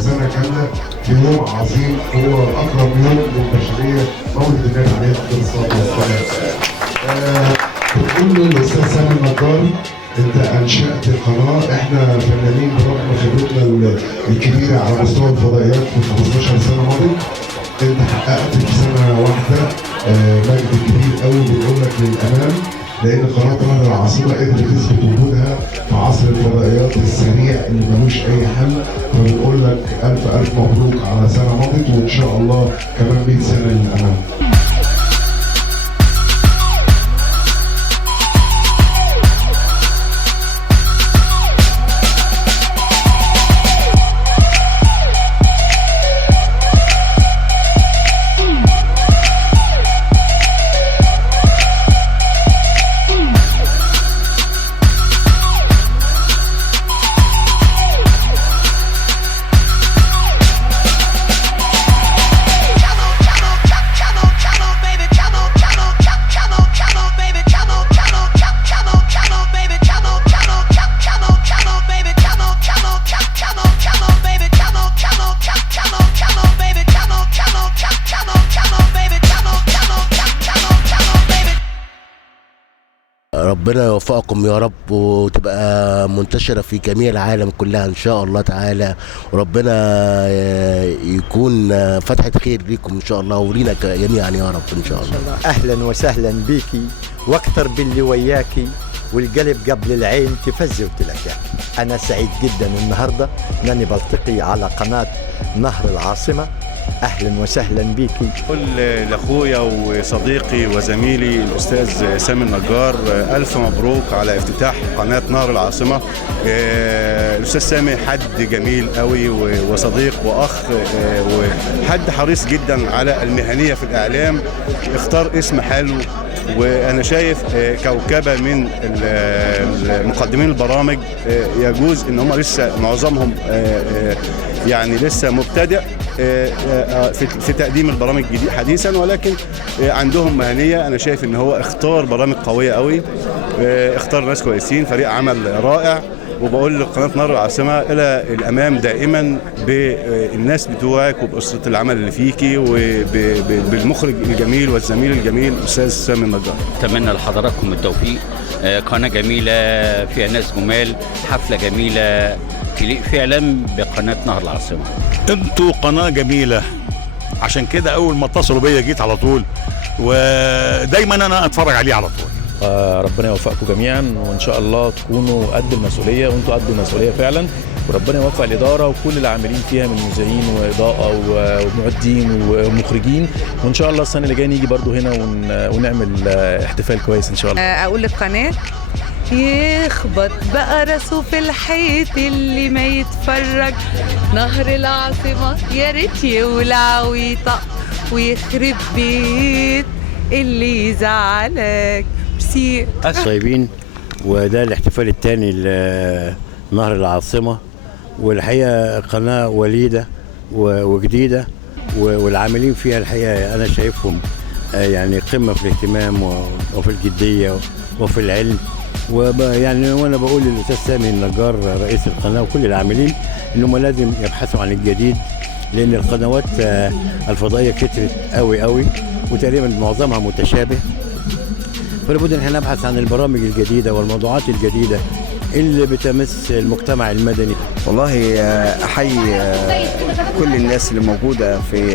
سنه كامله في يوم عظيم هو اكرم يوم للبشريه مولد النبي عليه الصلاه والسلام. بتقول للاستاذ سامي النجار انت انشات قناه، احنا فنانين برغم خبرتنا الكبيره على مستوى الفضائيات في 15 سنه ماضيه، انت حققت في سنه واحده مجد كبير قوي بنقول لك للامام، لان قناه نهر العاصمه قدرت تثبت وجودها في عصر الفضائيات السريع اللي ملوش اي حل، فبنقول لك الف الف مبروك على سنه مضت، وان شاء الله كمان 100 سنه للامام. ربنا يوفقكم يا رب، وتبقى منتشرة في جميع العالم كلها إن شاء الله تعالى، وربنا يكون فتحة خير ليكم إن شاء الله ولينا جميعا يا رب إن شاء الله. أهلا وسهلا بيكي واكتر باللي وياكي، والقلب قبل العين تفزي وتلقاكي. أنا سعيد جدا النهاردة أنني بلتقي على قناة نهر العاصمة. أهلا وسهلا بيكي. كل لأخويا وصديقي وزميلي الأستاذ سامي النجار ألف مبروك على افتتاح قناة نهر العاصمة. الأستاذ سامي حد جميل قوي وصديق وأخ وحد حريص جدا على المهنية في الإعلام، اختار اسم حلو، وأنا شايف كوكبة من مقدمين البرامج يجوز إن هم لسه معظمهم يعني لسه مبتدئ في تقديم البرامج الجديدة حديثا، ولكن عندهم مهنية. أنا شايف إن هو اختار برامج قوية قوي، اختار ناس كويسين، فريق عمل رائع، وبقول لقناة نهر العاصمة إلى الأمام دائما بالناس بتوعك وبأسرة العمل اللي فيكي وبالمخرج الجميل والزميل الجميل الأستاذ سامي النجار. أتمنى لحضراتكم التوفيق. قناة جميلة فيها ناس جمال، حفلة جميلة تليق فعلا بقناة نهر العاصمة. انتوا قناة جميلة، عشان كده أول ما اتصلوا بيا جيت على طول، ودايما أنا أتفرج عليه على طول. ربنا يوفقكم جميعا، وان شاء الله تكونوا قد المسؤوليه، وانتوا قد المسؤوليه فعلا، وربنا يوفق الاداره وكل العاملين فيها من مذيعين واضاءه ومعدين ومخرجين، وان شاء الله السنه اللي جايه نيجي برضو هنا ونعمل احتفال كويس ان شاء الله. اقول للقناه يخبط بقى راسه في الحيط اللي ما يتفرج، نهر العاصمه يا ريت يولع ويطق ويخرب بيت اللي يزعلك. طيبين، وده الاحتفال الثاني لنهر العاصمة، والحقيقة قناة وليدة وجديدة، والعاملين فيها الحقيقة أنا شايفهم يعني قمة في الاهتمام وفي الجدية وفي العلم، ويعني وأنا بقول للأستاذ سامي النجار رئيس القناة وكل العاملين إنهم لازم يبحثوا عن الجديد، لأن القنوات الفضائية كترت قوي قوي وتقريبا معظمها متشابه، فلابد ان احنا نبحث عن البرامج الجديده والموضوعات الجديده اللي بتمس المجتمع المدني. والله احيي كل الناس اللي موجوده في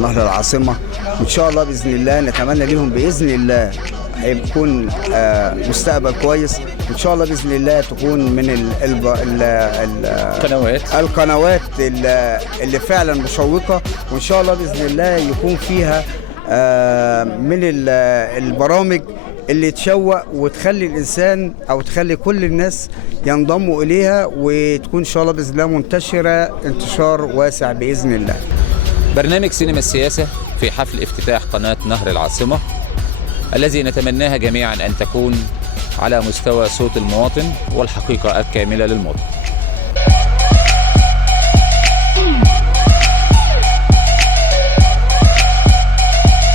نهر العاصمه، وان شاء الله باذن الله نتمنى لهم باذن الله هيكون مستقبل كويس، وان شاء الله باذن الله تكون من القنوات اللي فعلا مشوقه، وان شاء الله باذن الله يكون فيها من البرامج اللي تشوق وتخلي الإنسان أو تخلي كل الناس ينضموا إليها، وتكون إن شاء الله بإذن الله منتشرة انتشار واسع بإذن الله. برنامج سينما السياسة في حفل افتتاح قناة نهر العاصمة، الذي نتمناها جميعا أن تكون على مستوى صوت المواطن والحقيقة الكاملة للمواطن.